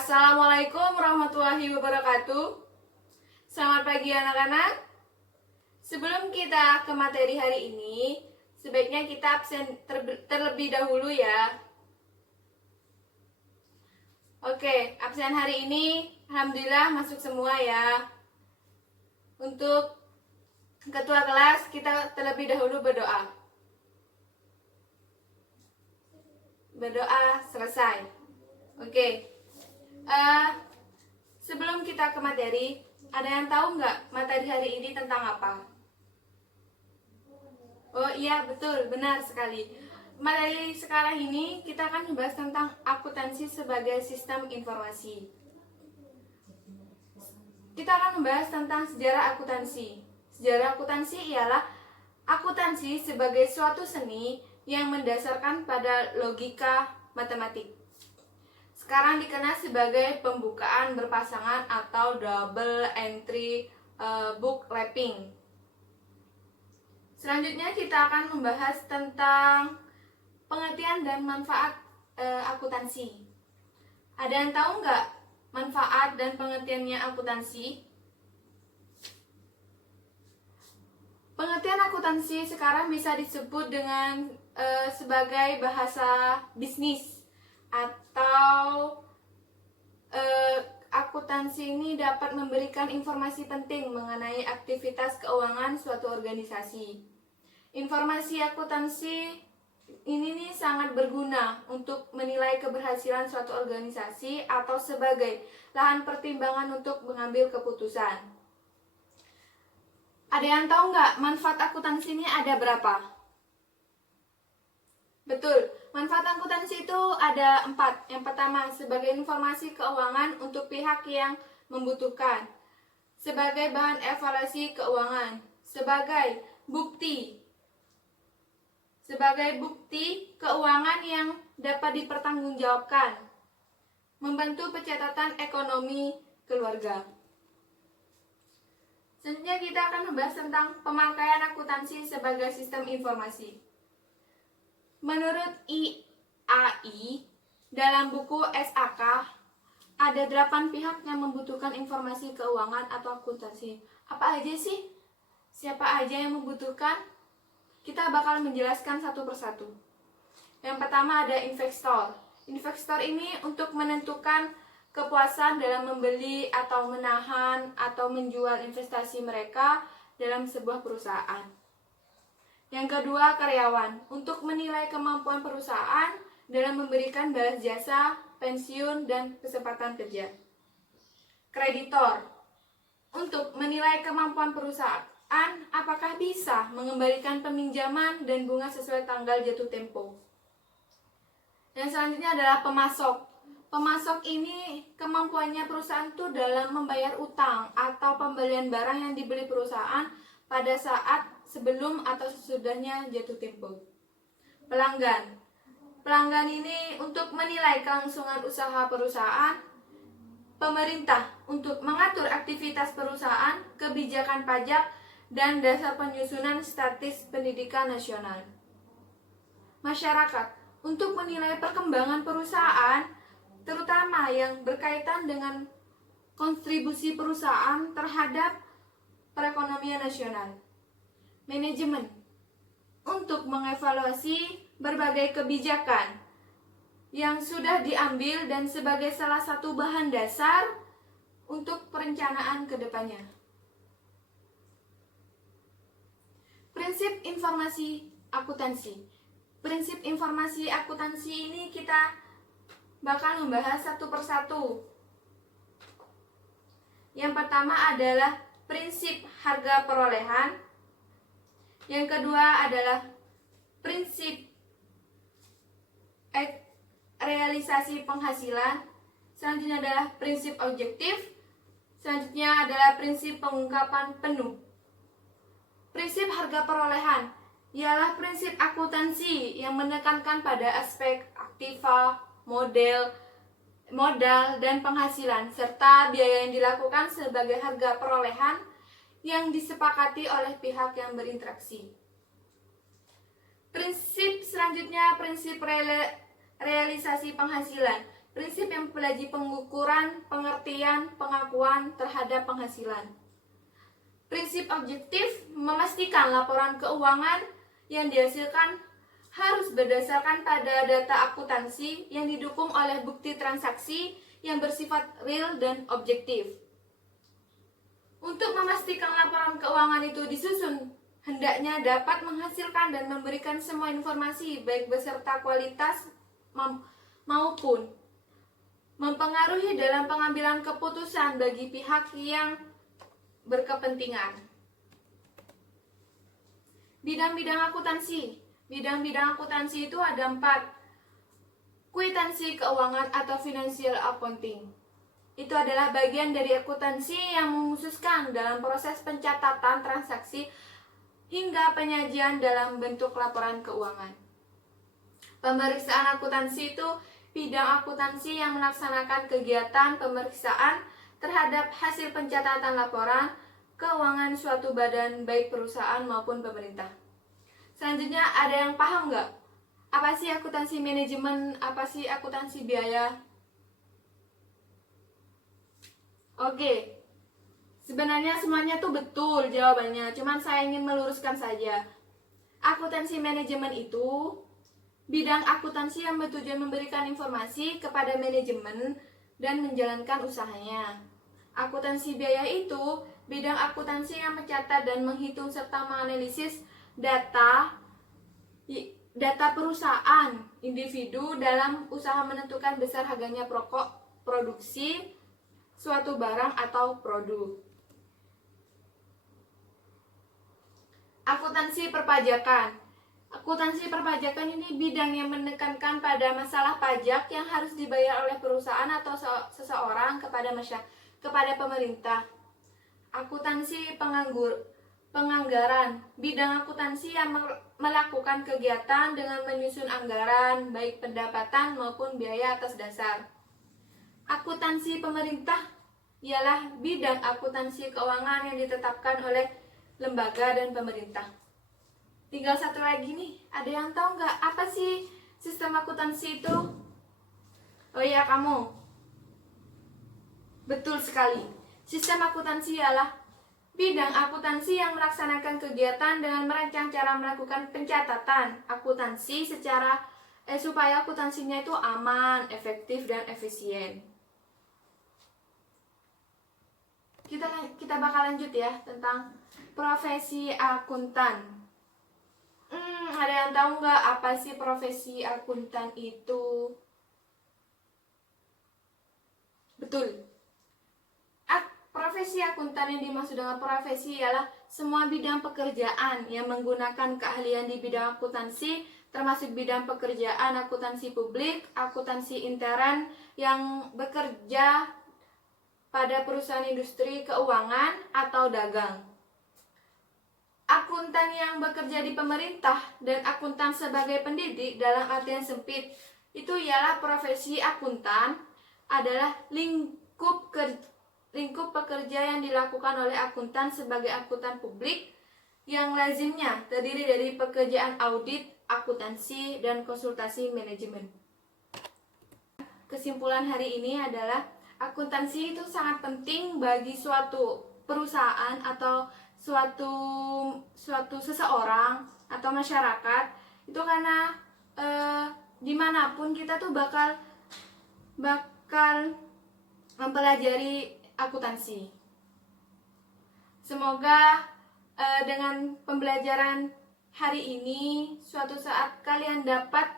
Assalamualaikum warahmatullahi wabarakatuh. Selamat pagi anak-anak. Sebelum kita ke materi hari ini, sebaiknya kita absen terlebih dahulu ya. Oke, absen hari ini alhamdulillah masuk semua ya. Untuk ketua kelas kita terlebih dahulu berdoa. Berdoa selesai. Oke. Sebelum kita ke materi, ada yang tahu nggak materi hari ini tentang apa? Oh iya, betul, benar sekali. Materi sekarang ini kita akan membahas tentang akuntansi sebagai sistem informasi. Kita akan membahas tentang sejarah akuntansi. Sejarah akuntansi ialah akuntansi sebagai suatu seni yang mendasarkan pada logika matematik. Sekarang dikenal sebagai pembukaan berpasangan atau double entry bookkeeping. Selanjutnya kita akan membahas tentang pengertian dan manfaat akuntansi. Ada yang tahu nggak manfaat dan pengertiannya akuntansi? Pengertian akuntansi sekarang bisa disebut dengan sebagai bahasa bisnis, atau akuntansi ini dapat memberikan informasi penting mengenai aktivitas keuangan suatu organisasi. Informasi akuntansi ini nih sangat berguna untuk menilai keberhasilan suatu organisasi atau sebagai lahan pertimbangan untuk mengambil keputusan. Ada yang tahu nggak manfaat akuntansi ini ada berapa? Betul, manfaat akuntansi itu ada 4. Yang pertama, sebagai informasi keuangan untuk pihak yang membutuhkan, sebagai bahan evaluasi keuangan, sebagai bukti keuangan yang dapat dipertanggungjawabkan, membantu pencatatan ekonomi keluarga. Selanjutnya kita akan membahas tentang pemakaian akuntansi sebagai sistem informasi. Menurut IAI, dalam buku SAK, ada 8 pihak yang membutuhkan informasi keuangan atau akuntansi. Apa aja sih? Siapa aja yang membutuhkan? Kita bakal menjelaskan satu persatu. Yang pertama ada investor. Investor ini untuk menentukan kepuasan dalam membeli atau menahan atau menjual investasi mereka dalam sebuah perusahaan. Yang kedua, karyawan, untuk menilai kemampuan perusahaan dalam memberikan balas jasa, pensiun, dan kesempatan kerja. Kreditor, untuk menilai kemampuan perusahaan apakah bisa mengembalikan peminjaman dan bunga sesuai tanggal jatuh tempo. Yang selanjutnya adalah pemasok. Pemasok ini kemampuannya perusahaan itu dalam membayar utang atau pembelian barang yang dibeli perusahaan pada saat sebelum atau sesudahnya jatuh tempo. Pelanggan. Pelanggan ini untuk menilai kelangsungan usaha perusahaan. Pemerintah untuk mengatur aktivitas perusahaan, kebijakan pajak, dan dasar penyusunan statis pendidikan nasional. Masyarakat untuk menilai perkembangan perusahaan, terutama yang berkaitan dengan kontribusi perusahaan terhadap perekonomian nasional. Manajemen untuk mengevaluasi berbagai kebijakan yang sudah diambil dan sebagai salah satu bahan dasar untuk perencanaan ke depannya. Prinsip informasi akuntansi. Prinsip informasi akuntansi ini kita bakal membahas satu persatu. Yang pertama adalah prinsip harga perolehan. Yang kedua adalah prinsip realisasi penghasilan. Selanjutnya adalah prinsip objektif. Selanjutnya adalah prinsip pengungkapan penuh. Prinsip harga perolehan ialah prinsip akuntansi yang menekankan pada aspek aktiva, modal, dan penghasilan, serta biaya yang dilakukan sebagai harga perolehan yang disepakati oleh pihak yang berinteraksi. Prinsip selanjutnya, prinsip realisasi penghasilan. prinsip yang mempelajari pengukuran, pengertian, pengakuan terhadap penghasilan. Prinsip objektif memastikan laporan keuangan yang dihasilkan harus berdasarkan pada data akuntansi yang didukung oleh bukti transaksi yang bersifat real dan objektif. Untuk memastikan laporan keuangan itu disusun, hendaknya dapat menghasilkan dan memberikan semua informasi baik beserta kualitas maupun mempengaruhi dalam pengambilan keputusan bagi pihak yang berkepentingan. Bidang-bidang akuntansi. Bidang-bidang akuntansi itu ada 4. Kwitansi keuangan atau financial accounting. Itu adalah bagian dari akuntansi yang mengkhususkan dalam proses pencatatan transaksi hingga penyajian dalam bentuk laporan keuangan. Pemeriksaan akuntansi itu bidang akuntansi yang melaksanakan kegiatan pemeriksaan terhadap hasil pencatatan laporan keuangan suatu badan baik perusahaan maupun pemerintah. Selanjutnya, ada yang paham nggak? Apa sih akuntansi manajemen? Apa sih akuntansi biaya? Oke, sebenarnya semuanya tuh betul jawabannya, cuman saya ingin meluruskan saja. Akuntansi manajemen itu bidang akuntansi yang bertujuan memberikan informasi kepada manajemen dan menjalankan usahanya. Akuntansi biaya itu bidang akuntansi yang mencatat dan menghitung serta menganalisis data perusahaan individu dalam usaha menentukan besar harganya pokok produksi suatu barang atau produk. Akuntansi perpajakan. Akuntansi perpajakan ini bidang yang menekankan pada masalah pajak yang harus dibayar oleh perusahaan atau seseorang kepada pemerintah. Akuntansi penganggaran. Bidang akuntansi yang melakukan kegiatan dengan menyusun anggaran, baik pendapatan maupun biaya atas dasar. Akuntansi pemerintah ialah bidang akuntansi keuangan yang ditetapkan oleh lembaga dan pemerintah. Tinggal satu lagi nih, ada yang tahu nggak apa sih sistem akuntansi itu? Oh iya, kamu. Betul sekali. Sistem akuntansi ialah bidang akuntansi yang melaksanakan kegiatan dengan merancang cara melakukan pencatatan akuntansi supaya akuntansinya itu aman, efektif, dan efisien. Kita bakal lanjut ya tentang profesi akuntan. Ada yang tahu nggak apa sih profesi akuntan itu? Betul. Profesi akuntan yang dimaksud dengan profesi ialah semua bidang pekerjaan yang menggunakan keahlian di bidang akuntansi, termasuk bidang pekerjaan akuntansi publik, akuntansi intern yang bekerja pada perusahaan industri keuangan atau dagang. Akuntan yang bekerja di pemerintah dan akuntan sebagai pendidik dalam artian sempit itu ialah profesi akuntan adalah lingkup pekerja yang dilakukan oleh akuntan sebagai akuntan publik yang lazimnya terdiri dari pekerjaan audit, akuntansi, dan konsultasi manajemen. Kesimpulan hari ini adalah akuntansi itu sangat penting bagi suatu perusahaan atau suatu seseorang atau masyarakat itu karena dimanapun kita tuh bakal mempelajari akuntansi. Semoga dengan pembelajaran hari ini suatu saat kalian dapat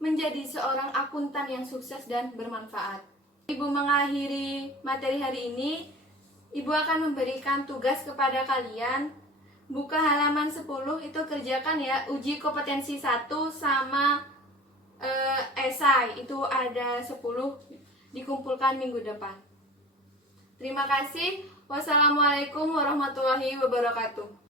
menjadi seorang akuntan yang sukses dan bermanfaat. Ibu mengakhiri materi hari ini. Ibu akan memberikan tugas kepada kalian. Buka halaman 10 itu kerjakan ya uji kompetensi 1 sama esai. Itu ada 10 dikumpulkan minggu depan. Terima kasih. Wassalamualaikum warahmatullahi wabarakatuh.